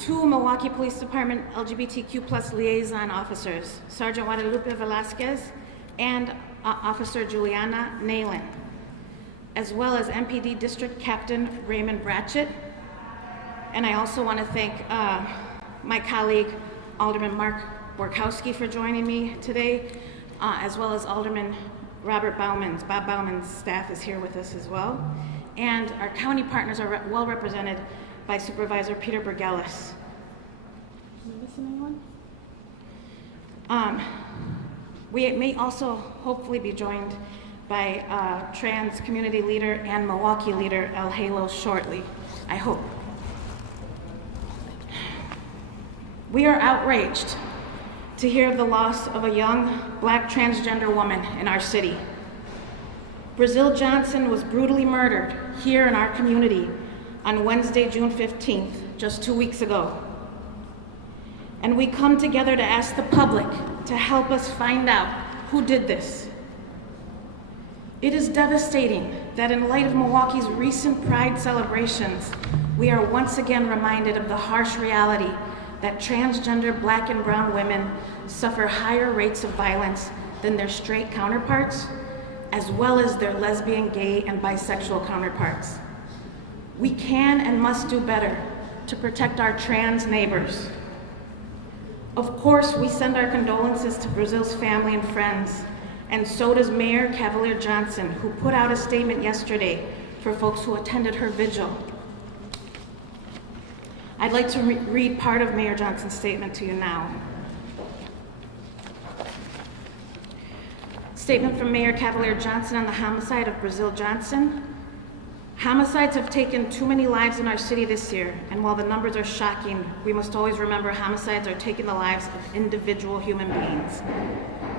2 Milwaukee Police Department LGBTQ plus liaison officers, Sergeant Guadalupe Velasquez and Officer Juliana Nalen, as well as MPD District Captain Raymond Bratchett. And I also want to thank my colleague, Alderman Mark Borkowski, for joining me today, as well as Alderman Robert Bauman's. Bob Bauman's staff is here with us as well. And our county partners are well represented by Supervisor Peter Bergelis. Am I missing anyone? We may also hopefully be joined by trans community leader and Milwaukee leader El Halo shortly, I hope. We are outraged to hear of the loss of a young black transgender woman in our city. Brazil Johnson was brutally murdered here in our community on Wednesday, June 15th, just 2 weeks ago. And we come together to ask the public to help us find out who did this. It is devastating that in light of Milwaukee's recent Pride celebrations, we are once again reminded of the harsh reality that transgender black and brown women suffer higher rates of violence than their straight counterparts, as well as their lesbian, gay, and bisexual counterparts. We can and must do better to protect our trans neighbors. Of course, we send our condolences to Brazil's family and friends, and so does Mayor Cavalier Johnson, who put out a statement yesterday for folks who attended her vigil. I'd like to read part of Mayor Johnson's statement to you now. Statement from Mayor Cavalier Johnson on the homicide of Brazil Johnson. Homicides have taken too many lives in our city this year, and while the numbers are shocking, we must always remember homicides are taking the lives of individual human beings.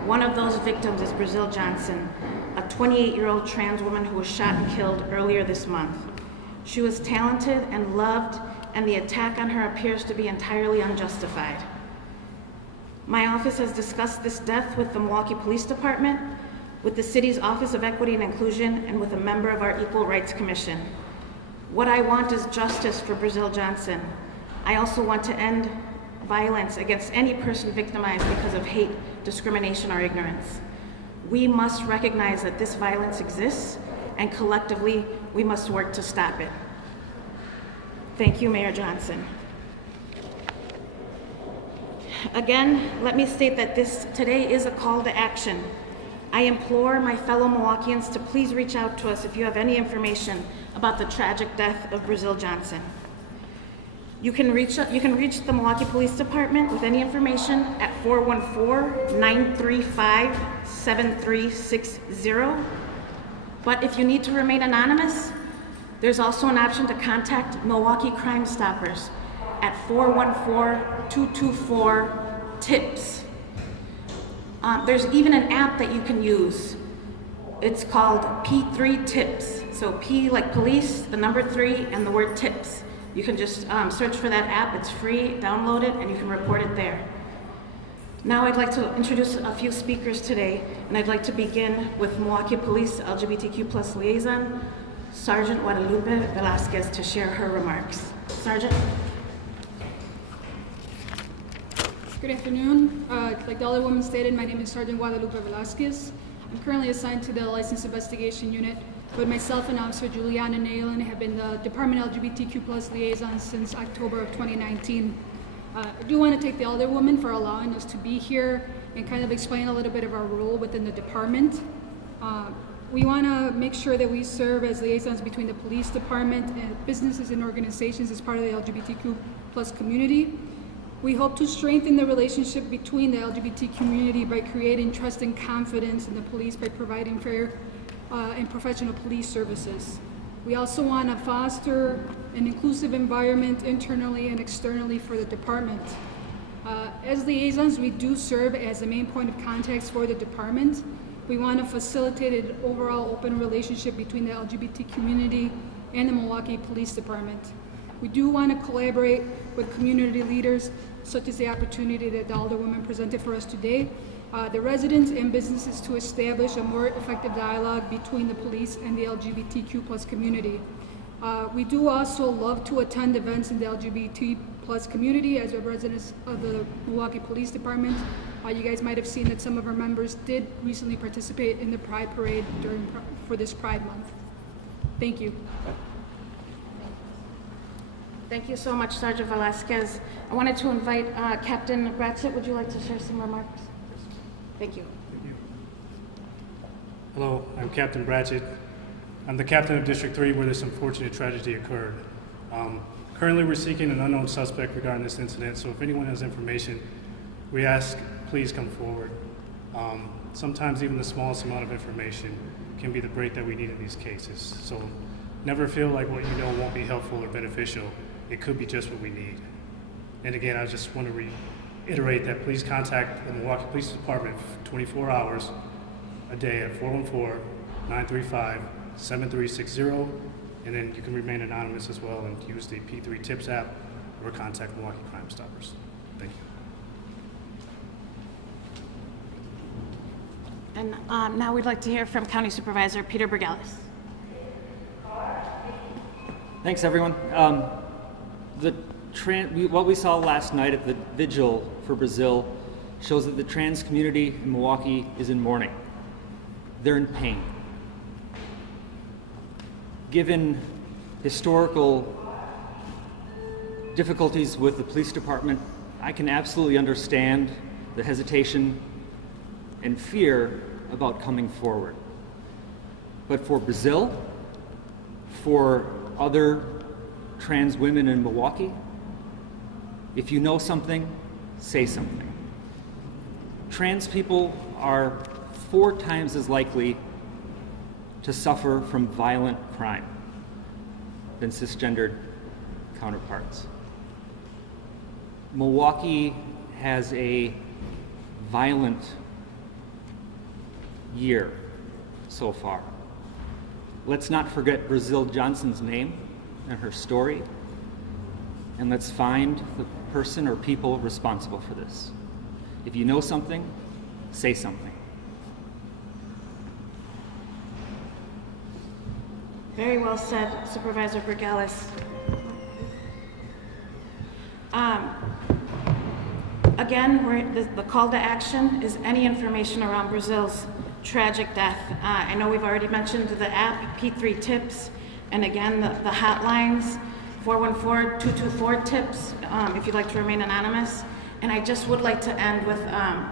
One of those victims is Brazil Johnson, a 28-year-old trans woman who was shot and killed earlier this month. She was talented and loved, and the attack on her appears to be entirely unjustified. My office has discussed this death with the Milwaukee Police Department, with the city's Office of Equity and Inclusion, and with a member of our Equal Rights Commission. What I want is justice for Brazil Johnson. I also want to end violence against any person victimized because of hate, discrimination, or ignorance. We must recognize that this violence exists, and collectively, we must work to stop it. Thank you, Mayor Johnson. Again, let me state that today is a call to action. I implore my fellow Milwaukeeans to please reach out to us if you have any information about the tragic death of Brazil Johnson. You can reach the Milwaukee Police Department with any information at 414-935-7360. But if you need to remain anonymous, there's also an option to contact Milwaukee Crime Stoppers at 414-224-TIPS. There's even an app that you can use. It's called P3 Tips. So P like police, the number 3, and the word tips. You can just search for that app. It's free, download it, and you can report it there. Now I'd like to introduce a few speakers today, and I'd like to begin with Milwaukee Police LGBTQ plus liaison, Sergeant Guadalupe Velasquez, to share her remarks. Sergeant. Good afternoon. Like the other woman stated, my name is Sergeant Guadalupe Velasquez. I'm currently assigned to the License Investigation Unit, but myself and Officer Juliana Nalen have been the Department LGBTQ plus liaison since October of 2019. I do want to thank the other woman for allowing us to be here and kind of explain a little bit of our role within the department. We want to make sure that we serve as liaisons between the police department and businesses and organizations as part of the LGBTQ plus community. We hope to strengthen the relationship between the LGBT community by creating trust and confidence in the police by providing fair and professional police services. We also want to foster an inclusive environment internally and externally for the department. As liaisons, we do serve as the main point of contact for the department. We want to facilitate an overall open relationship between the LGBT community and the Milwaukee Police Department. We do want to collaborate with community leaders, such as the opportunity that the Alderwoman presented for us today, the residents and businesses, to establish a more effective dialogue between the police and the LGBTQ plus community. We do also love to attend events in the LGBT plus community, as representatives of the Milwaukee Police Department. You guys might have seen that some of our members did recently participate in the Pride Parade for this Pride Month. Thank you. Thank you so much, Sergeant Velasquez. I wanted to invite Captain Ratchet. Would you like to share some remarks? Thank you. Thank you. Hello, I'm Captain Bratchett. I'm the captain of District 3 where this unfortunate tragedy occurred. Currently, we're seeking an unknown suspect regarding this incident, so if anyone has information, we ask please come forward. Sometimes even the smallest amount of information can be the break that we need in these cases. So never feel like what you know won't be helpful or beneficial. It could be just what we need. And again, I just want to reiterate that please contact the Milwaukee Police Department 24 hours a day at 414-935-7360, and then you can remain anonymous as well and use the P3 Tips app or contact Milwaukee Crime Stoppers. Thank you. And now we'd like to hear from County Supervisor Peter Bergelis. Thanks, everyone. What we saw last night at the vigil for Brazil shows that the trans community in Milwaukee is in mourning. They're in pain. Given historical difficulties with the police department, I can absolutely understand the hesitation and fear about coming forward. But for Brazil, for other trans women in Milwaukee, if you know something, say something. Trans people are 4 times as likely to suffer from violent crime than cisgendered counterparts. Milwaukee has a violent year so far. Let's not forget Brazil Johnson's name and her story, and let's find the person or people responsible for this. If you know something, say something. Very well said, Supervisor Bergelis. Again, the call to action is any information around Brazil's tragic death. I know we've already mentioned the app, P3 Tips, and again, the hotlines, 414-224-TIPS, if you'd like to remain anonymous. And I just would like to end with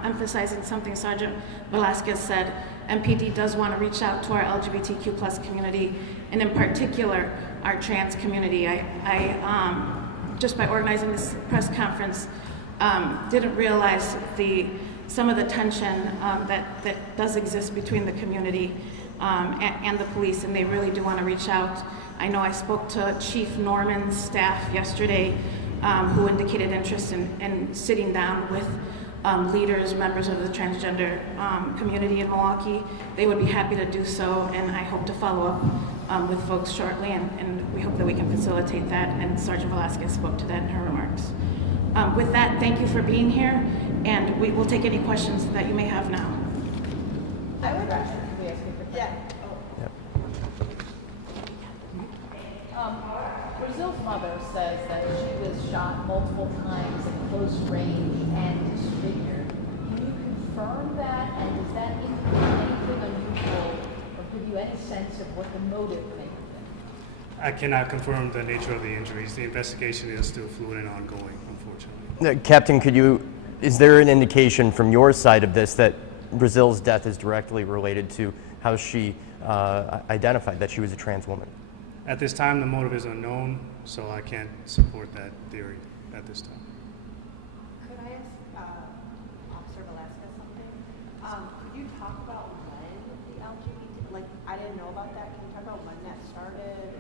emphasizing something Sergeant Velasquez said. MPD does want to reach out to our LGBTQ plus community, and in particular, our trans community. I just by organizing this press conference, didn't realize some of the tension that does exist between the community and the police, and they really do want to reach out. I know I spoke to Chief Norman's staff yesterday, who indicated interest in sitting down with leaders, members of the transgender community in Milwaukee. They would be happy to do so, and I hope to follow up with folks shortly, and we hope that we can facilitate that, and Sergeant Velasquez spoke to that in her remarks. With that, thank you for being here, and we will take any questions that you may have now. I would ask you for Yeah. Brazil's mother says that she was shot multiple times at close range and disfigured. Can you confirm that, and does that indicate anything unusual or give you any sense of what the motive may have been? I cannot confirm the nature of the injuries. The investigation is still fluid and ongoing, unfortunately. Captain, is there an indication from your side of this that Brazil's death is directly related to how she identified that she was a trans woman? At this time, the motive is unknown, so I can't support that theory at this time. Could I ask Officer Velasquez something? Could you talk about when the LGBT, I didn't know about that. Can you talk about when that started?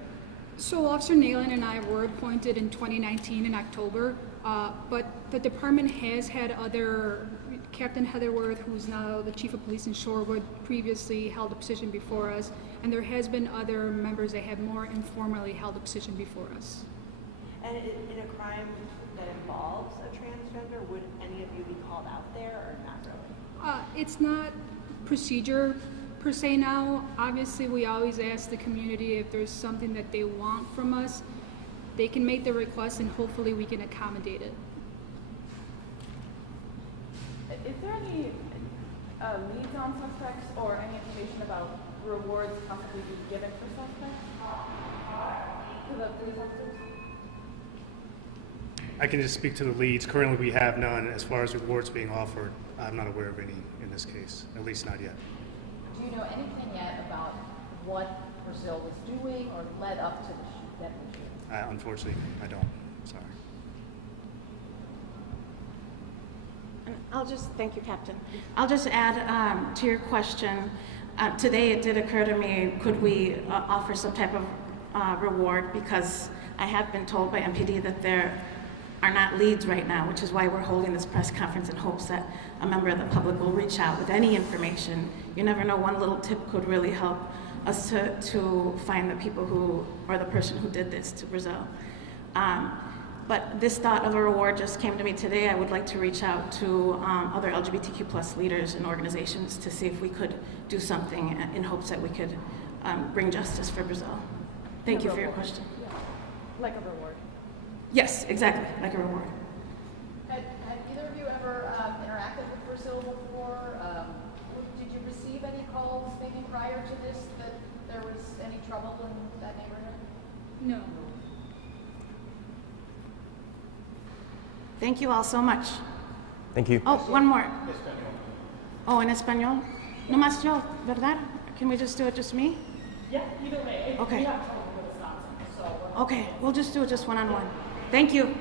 So Officer Nalen and I were appointed in 2019 in October, but the department has had Captain Heatherworth, who's now the Chief of Police in Shorewood, previously held a position before us, and there has been other members that have more informally held a position before us. And in a crime that involves a transgender, would any of you be called out there or not really? It's not procedure per se now. Obviously, we always ask the community if there's something that they want from us. they can make the request and hopefully we can accommodate it. Is there any liaison suspects or any information about rewards possibly being given for suspects? To the police officers? I can just speak to the leads. Currently, we have none. As far as rewards being offered, I'm not aware of any in this case, at least not yet. Do you know anything yet about what Brazil was doing or led up to the deadly shooting? Unfortunately, I don't. Sorry. And thank you, Captain. I'll just add to your question. Today it did occur to me, could we offer some type of reward? Because I have been told by MPD that there are not leads right now, which is why we're holding this press conference in hopes that a member of the public will reach out with any information. You never know, one little tip could really help us to find the people who, or the person who did this to Brazil. But this thought of a reward just came to me today. I would like to reach out to other LGBTQ plus leaders and organizations to see if we could do something in hopes that we could bring justice for Brazil. Thank you for your question. Yeah. Like a reward. Yes, exactly, like a reward. Had either of you ever interacted with Brazil before? Did you receive any calls maybe prior to this that there was any trouble in that neighborhood? No. Thank you all so much. Thank you. Oh, one more. Oh, in español? No más yo, ¿verdad? Can we just do it just me? Yeah, either way. Okay. We have trouble with Wisconsin, so we're Okay, we'll just do it just one-on-one. Thank you.